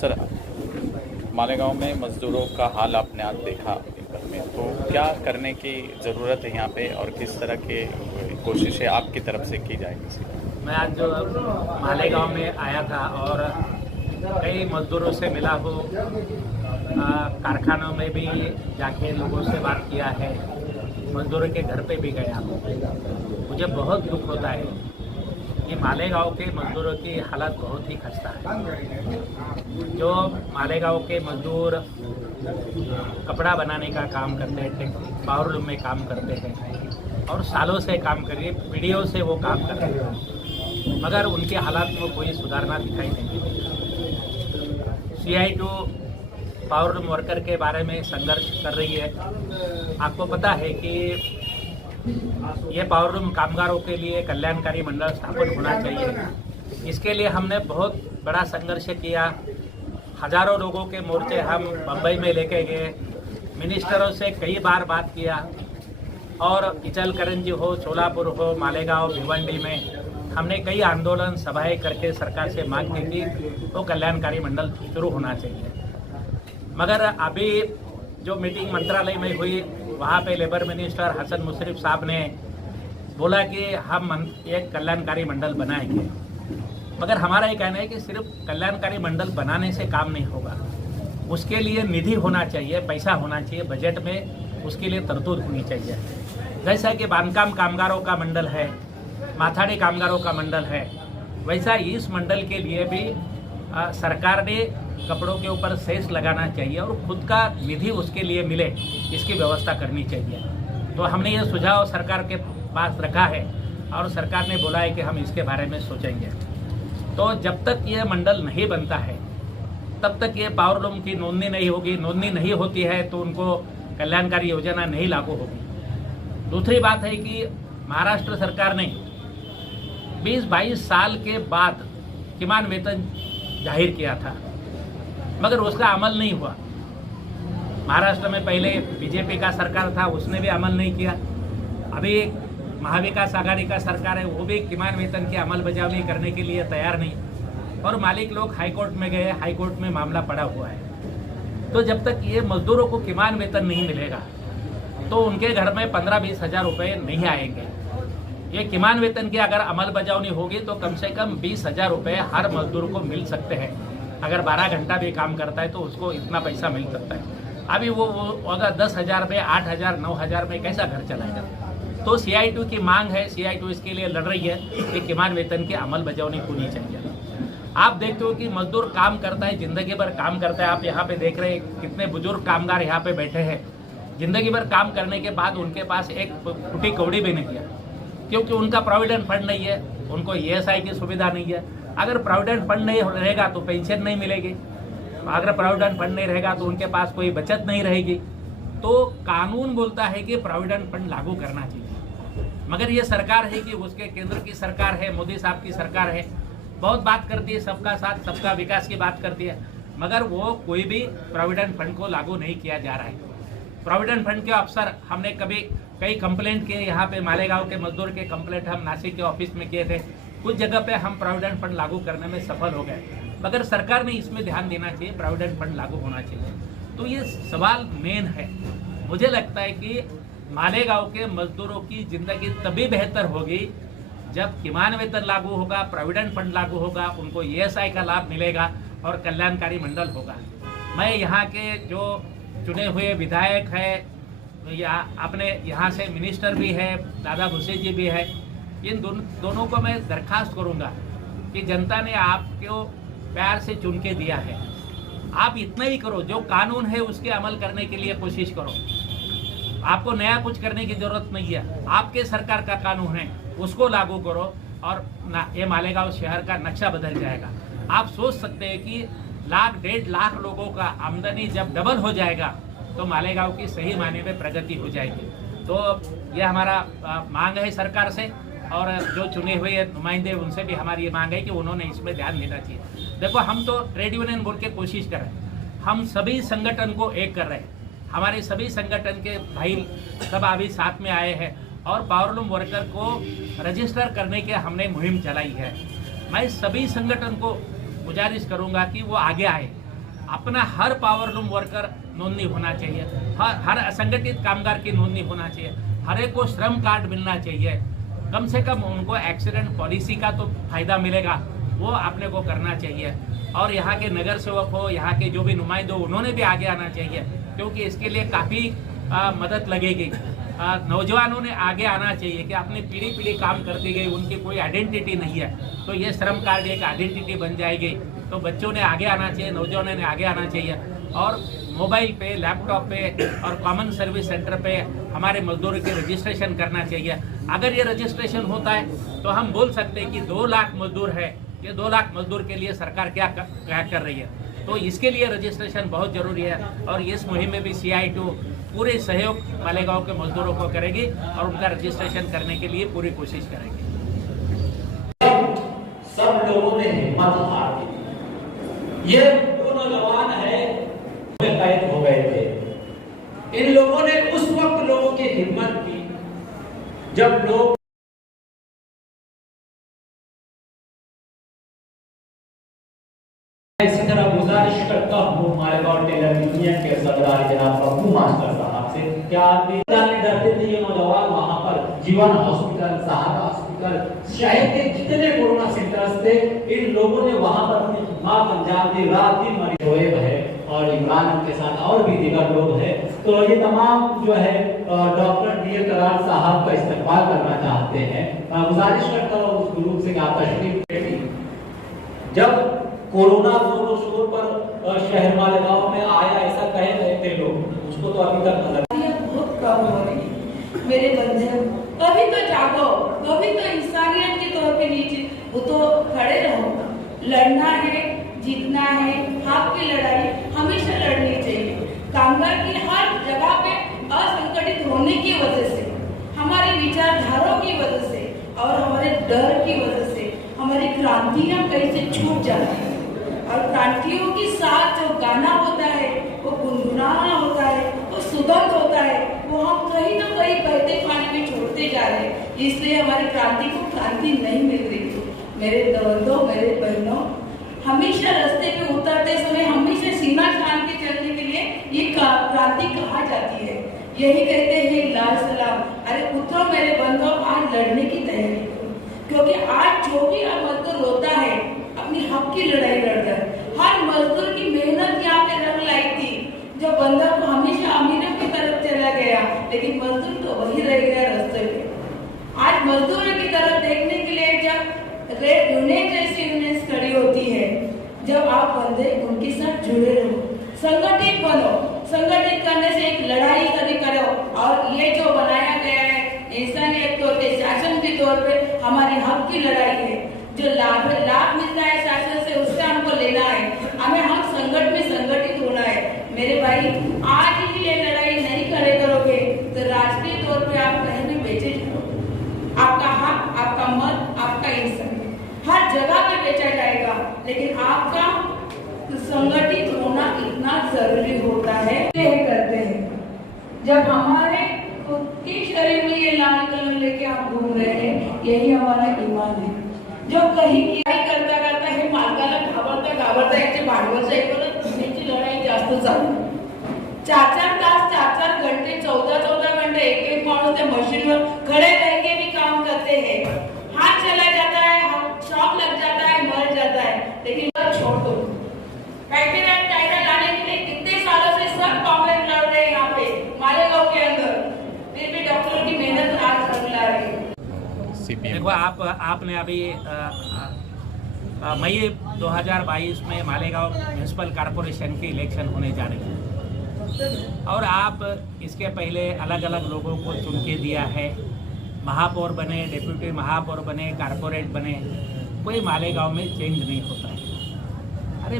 Sir, Malegaon में मजदूरों का हाल आपने आज देखा दिन भर में, तो क्या करने की ज़रूरत है यहाँ पे और किस तरह के कोशिशें आपकी तरफ से की जाएगी? मैं आज जो मालेगांव में आया था और कई मजदूरों से मिला हूँ, कारखानों में भी जाके लोगों से बात किया है, मजदूरों के घर पे भी गया हूँ। मुझे बहुत दुख होता है कि मालेगांव के मजदूरों की हालत बहुत ही खस्ता है। जो मालेगांव के मजदूर कपड़ा बनाने का काम करते हैं, पावर लूम में काम करते हैं और सालों से काम करिए, पीढ़ियों से वो काम कर रहे हैं, मगर उनके हालात में कोई सुधारना दिखाई नहीं देता। CI2 पावर लूम वर्कर के बारे में संघर्ष कर रही है। आपको पता है कि ये पावर लूम कामगारों के लिए कल्याणकारी मंडल स्थापित होना चाहिए। इसके लिए हमने बहुत बड़ा संघर्ष किया। हजारों लोगों के मोर्चे हम बम्बई में लेके गए, मिनिस्टरों से कई बार बात किया और इचलकरंजी हो, सोलापुर हो, मालेगांव, भिवंडी में हमने कई आंदोलन सभाएं करके सरकार से मांग की कि वो कल्याणकारी मंडल शुरू होना चाहिए। मगर अभी जो मीटिंग मंत्रालय में हुई, वहाँ पे लेबर मिनिस्टर हसन मुशर्रफ साहब ने बोला कि हम एक कल्याणकारी मंडल बनाएंगे। मगर हमारा ये कहना है कि सिर्फ कल्याणकारी मंडल बनाने से काम नहीं होगा, उसके लिए निधि होना चाहिए, पैसा होना चाहिए, बजट में उसके लिए तरतूद होनी चाहिए। जैसा कि बांधकाम कामगारों का मंडल है, माथाड़ी कामगारों का मंडल है, वैसा इस मंडल के लिए भी सरकार ने कपड़ों के ऊपर सेस लगाना चाहिए और खुद का निधि उसके लिए मिले, इसकी व्यवस्था करनी चाहिए। तो हमने ये सुझाव सरकार के पास रखा है और सरकार ने बोला है कि हम इसके बारे में सोचेंगे। तो जब तक ये मंडल नहीं बनता है तब तक ये पावर लूम की नोंदनी नहीं होगी। नोंदनी नहीं होती है तो उनको कल्याणकारी योजना नहीं लागू होगी। दूसरी बात है कि महाराष्ट्र सरकार ने 20-22 साल के बाद किमान वेतन जाहिर किया था, मगर उसका अमल नहीं हुआ। महाराष्ट्र में पहले बीजेपी का सरकार था, उसने भी अमल नहीं किया। अभी महाविकास आघाड़ी का सरकार है, वो भी किमान वेतन की अमल बजावनी करने के लिए तैयार नहीं। और मालिक लोग हाईकोर्ट में गए, हाईकोर्ट में मामला पड़ा हुआ है। तो जब तक ये मजदूरों को किमान वेतन नहीं मिलेगा तो उनके घर में 15-20 हज़ार रुपये नहीं आएंगे। ये किमान वेतन की अगर अमल बजावनी होगी तो कम से कम 20 हज़ार रुपये हर मजदूर को मिल सकते हैं। अगर 12 घंटा भी काम करता है तो उसको इतना पैसा मिल सकता है। अभी वो अगर 10 हज़ार में, 8 हज़ार, 9 हज़ार में कैसा घर चलाएगा? तो CI2 की मांग है, CI2 इसके लिए लड़ रही है कि किमान वेतन की अमल बजावनी होनी चाहिए। आप देखते हो कि मजदूर काम करता है, जिंदगी भर काम करता है। आप यहाँ पे देख रहे हैं कितने बुजुर्ग कामगार यहाँ पे बैठे हैं। जिंदगी भर काम करने के बाद उनके पास एक फुटी कौड़ी भी नहीं है, क्योंकि उनका प्रोविडेंट फंड नहीं है, उनको ESI की सुविधा नहीं है। अगर प्रोविडेंट फंड नहीं रहेगा तो पेंशन नहीं मिलेगी, अगर प्रोविडेंट फंड नहीं रहेगा तो उनके पास कोई बचत नहीं रहेगी। तो कानून बोलता है कि प्रोविडेंट फंड लागू करना चाहिए, मगर ये सरकार है कि उसके केंद्र की सरकार है, मोदी साहब की सरकार है, बहुत बात करती है, सबका साथ सबका विकास की बात करती है, मगर वो कोई भी प्रोविडेंट फंड को लागू नहीं किया जा रहा है। प्रोविडेंट फंड के अफसर हमने कई कंप्लेंट किए, यहाँ पे मालेगांव के मजदूर के कंप्लेंट हम नासिक के ऑफिस में किए थे। कुछ जगह पे हम प्रोविडेंट फंड लागू करने में सफल हो गए, मगर सरकार ने इसमें ध्यान देना चाहिए, प्रोविडेंट फंड लागू होना चाहिए। तो ये सवाल मेन है। मुझे लगता है कि मालेगांव के मजदूरों की जिंदगी तभी बेहतर होगी जब किमान वेतन लागू होगा, प्रोविडेंट फंड लागू होगा, उनको ESI का लाभ मिलेगा और कल्याणकारी मंडल होगा। मैं यहाँ के जो चुने हुए विधायक है, या अपने यहाँ से मिनिस्टर भी है, दादा भुसे जी भी है, इन दोनों को मैं दरखास्त करूँगा कि जनता ने आपको प्यार से चुन के दिया है, आप इतना ही करो, जो कानून है उसके अमल करने के लिए कोशिश करो। आपको नया कुछ करने की जरूरत नहीं है, आपके सरकार का कानून है उसको लागू करो और ये मालेगांव शहर का नक्शा बदल जाएगा। आप सोच सकते हैं कि 1.5 लाख लोगों का आमदनी जब डबल हो जाएगा तो मालेगांव की सही मायने में प्रगति हो जाएगी। तो ये हमारा मांग है सरकार से, और जो चुने हुए नुमाइंदे उनसे भी हमारी ये मांग है कि उन्होंने इसमें ध्यान देना चाहिए। देखो, हम तो ट्रेड यूनियन बोल के कोशिश कर रहे हैं, हम सभी संगठन को एक कर रहे हैं, हमारे सभी संगठन के भाई सब अभी साथ में आए हैं और पावर लूम वर्कर को रजिस्टर करने के हमने मुहिम चलाई है। मैं सभी संगठन को गुजारिश करूंगा कि वो आगे आए, अपना हर पावर लूम वर्कर नोंदणी होना चाहिए, हर असंगठित कामगार की नोंदणी होना चाहिए, हर एक को श्रम कार्ड मिलना चाहिए। कम से कम उनको एक्सीडेंट पॉलिसी का तो फायदा मिलेगा, वो अपने को करना चाहिए। और यहाँ के नगर सेवक हो, यहाँ के जो भी नुमाइंदे हो, उन्होंने भी आगे आना चाहिए, क्योंकि इसके लिए काफ़ी मदद लगेगी। नौजवानों ने आगे आना चाहिए कि अपनी पीढ़ी काम करती गई, उनकी कोई आइडेंटिटी नहीं है, तो ये श्रम कार्ड एक आइडेंटिटी बन जाएगी। तो बच्चों ने आगे आना चाहिए, नौजवानों ने आगे आना चाहिए, और मोबाइल पे, लैपटॉप पे और कॉमन सर्विस सेंटर पे हमारे मजदूरों के रजिस्ट्रेशन करना चाहिए। अगर ये रजिस्ट्रेशन होता है तो हम बोल सकते हैं कि 2 लाख मजदूर है, ये 2 लाख मजदूर के लिए सरकार क्या कर रही है। तो इसके लिए रजिस्ट्रेशन बहुत जरूरी है, और इस मुहिम में भी CI2 पूरे सहयोग मालेगांव के मजदूरों को करेगी और उनका रजिस्ट्रेशन करने के लिए पूरी कोशिश करेगी। सब लोगों ने हिम्मत हार दी। ये वो नौजवान है कैद हो गए थे, इन लोगों ने उस वक्त लोगों की हिम्मत की जब लोग इसी तरह गुजारिश करता हूँ मालेगांव टेलर यूनियन के सरदार जनाब पप्पू मास्टर साहब से, क्या डरते थे ये नौजवान वहां पर जीवन हॉस्पिटल, सहारा हॉस्पिटल, शहर के जितने कोरोना सेंटर्स थे, इन लोगों ने वहां पर अपनी खिदमत अंजाम दी। रात दिन मरीज हुए है और इमरान के साथ और भी दीगर लोग हैं। तो ये तमाम जो है डॉक्टर DA करार साहब का इस्तेमाल करना चाहते हैं। गुजारिश करता हूँ उस ग्रुप से आप तशरीफ। जब कोरोना जोरों शोर पर शहर मालेगांव में आया, ऐसा कह रहे थे लोग, उसको तो अभी तक नजर बहुत प्रॉब्लम हो रही है। मेरे बंधु कभी तो जागो, कभी तो इंसानियत के तौर पे नीचे वो तो खड़े रहो। लड़ना है, जीतना है, हक की लड़ाई हमेशा लड़नी चाहिए। कामगार की हर जगह पे असंगठित होने की वजह से, हमारी विचारधाराओं की वजह से और हमारे डर की वजह से हमारी क्रांतियां कहीं से छूट जाती है। और क्रांतियों के साथ जो गाना होता है, वो गुनगुनाना होता है, वो सुगंध होता है, वो हम कहीं ना कहीं बहते पानी में छोड़ते जा रहे हैं। इसलिए हमारी क्रांति को क्रांति नहीं मिल रही। मेरे दोस्तों, मेरे बहनों, हमेशा रास्ते पे उतरते समय हमेशा सीना तान के चलने के लिए ये क्रांति कहा जाती है। यही कहते हैं लाल सलाम, अरे उतरो मेरे बंधुओं, आज लड़ने की तैयारी करो, क्योंकि आज जो भी मजदूर रोता है अपनी हक की लड़ाई लड़ता है। हर मजदूर की मेहनत यहाँ पे रंग लाई थी। जो बंदा तो हमेशा अमीरों की तरफ चला गया, लेकिन मजदूर तो वही रह गया रास्ते पे। आज मजदूरों की तरफ देखने के लिए जब रेड यूनियन जैसी यूनियन खड़ी होती है, जब आप बंदे उनके साथ जुड़े रहो, संगठित बनो। संगठित करने से एक लड़ाई करो, और ये जो बनाया गया है इंसानियत तौर पे, शासन के तौर पे हमारे हक की लड़ाई है। जो लाभ मिलता है शासन से, उससे हमको लेना है। हमें हम संगठित होना है। मेरे भाई, आज ही ये लड़ाई नहीं खड़े करोगे तो राष्ट्रीय तौर पे आप कहीं भी बेचे जाओगे। आपका हक, आपका मत, आपका इंसान हर जगह पे बेचा जाएगा, लेकिन आपका संगठित होना इतना जरूरी होता है। करते हैं जब हमारे खुद के शरीर में ये लाल कलम लेके आप घूम रहे हैं, यही हमारा ईमान है। जो कहीं की करता हे मालकाला घाबरता याचे भांडवल याची लढाई जास्त चालू। 4-4 तास, 4-4 घंटे, 14-14 घंटे एक माणूस त्या मशीनवर खड़े रह के भी काम करते हैं। हाथ चला जाता है, शॉक लग जाता है, मर जाता है, लेकिन छोड़ दो। पैकेट कायदा लाने के लिए कितने सालों से सब कांग्रेस लड़ रहे हैं यहाँ पे मालेगांव के अंदर, फिर भी डॉक्टरों की मेहनत आज रंग ला रही है। देखो, आपने अभी मई 2022 में मालेगांव म्यूनिसिपल कॉरपोरेशन के इलेक्शन होने जा रहे हैं, और आप इसके पहले अलग अलग लोगों को चुन के दिया है। महापौर बने, डिप्यूटी महापौर बने, कारपोरेट बने, कोई मालेगांव में चेंज नहीं होता है। अरे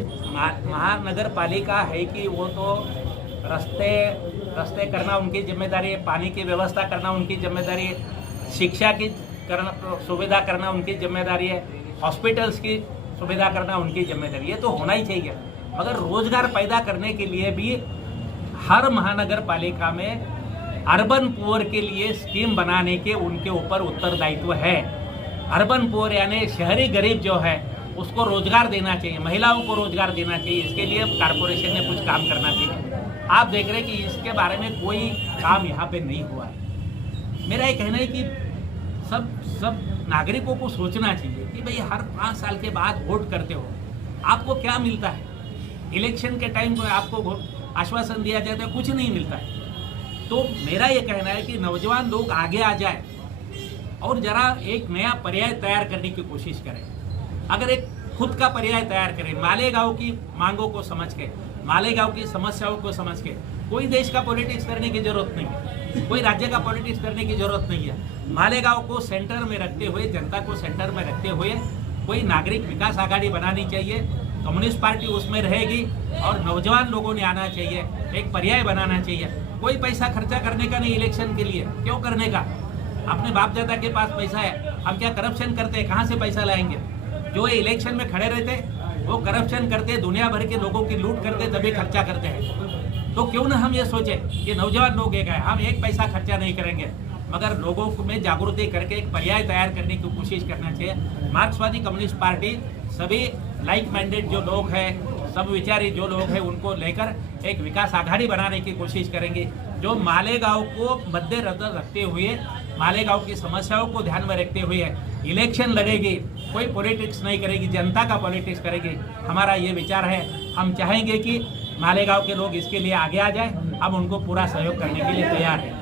महानगर पालिका है कि वो तो रास्ते करना उनकी जिम्मेदारी है, पानी की व्यवस्था करना उनकी जिम्मेदारी है, शिक्षा की सुविधा करना उनकी जिम्मेदारी है, हॉस्पिटल्स की सुविधा करना उनकी जिम्मेदारी है। ये तो होना ही चाहिए, मगर रोजगार पैदा करने के लिए भी हर महानगर पालिका में अर्बन पुअर के लिए स्कीम बनाने के उनके ऊपर उत्तरदायित्व है। अर्बन पुअर यानी शहरी गरीब जो है, उसको रोजगार देना चाहिए, महिलाओं को रोजगार देना चाहिए। इसके लिए कारपोरेशन ने कुछ काम करना चाहिए। आप देख रहे हैं कि इसके बारे में कोई काम यहाँ पे नहीं हुआ है। मेरा ये कहना है कि सब नागरिकों को सोचना चाहिए कि भाई हर 5 साल के बाद वोट करते हो, आपको क्या मिलता है? इलेक्शन के टाइम पर आपको आश्वासन दिया जाता है, कुछ नहीं मिलता है। तो मेरा ये कहना है कि नौजवान लोग आगे आ जाए और जरा एक नया पर्याय तैयार करने की कोशिश करें। अगर एक खुद का पर्याय तैयार करें, मालेगांव की मांगों को समझ के, मालेगांव की समस्याओं को समझ के, कोई देश का पॉलिटिक्स करने की जरूरत नहीं है, कोई राज्य का पॉलिटिक्स करने की जरूरत नहीं है। मालेगांव को सेंटर में रखते हुए, जनता को सेंटर में रखते हुए कोई नागरिक विकास आघाड़ी बनानी चाहिए। कम्युनिस्ट पार्टी उसमें रहेगी और नौजवान लोगों ने आना चाहिए, एक पर्याय बनाना चाहिए। कोई पैसा खर्चा करने का नहीं इलेक्शन के लिए, क्यों करने का? अपने बाप दादा के पास पैसा है, हम क्या करप्शन करते हैं? कहाँ से पैसा लाएंगे? जो ये इलेक्शन में खड़े रहते वो करप्शन करते, दुनिया भर के लोगों की लूट करते, तभी खर्चा करते हैं। तो क्यों ना हम ये सोचें कि नौजवान लोग एक हैं, हम एक पैसा खर्चा नहीं करेंगे, मगर लोगों में जागृति करके एक पर्याय तैयार करने की कोशिश करना चाहिए। मार्क्सवादी कम्युनिस्ट पार्टी सभी लाइक माइंडेड जो लोग हैं, सब विचारी जो लोग हैं, उनको लेकर एक विकास आघाड़ी बनाने की कोशिश करेंगे, जो मालेगांव को मद्देनजर रखते हुए, मालेगांव की समस्याओं को ध्यान में रखते हुए इलेक्शन लड़ेगी। कोई पॉलिटिक्स नहीं करेगी, जनता का पॉलिटिक्स करेगी। हमारा ये विचार है। हम चाहेंगे कि मालेगांव के लोग इसके लिए आगे आ जाए। हम उनको पूरा सहयोग करने के लिए तैयार हैं।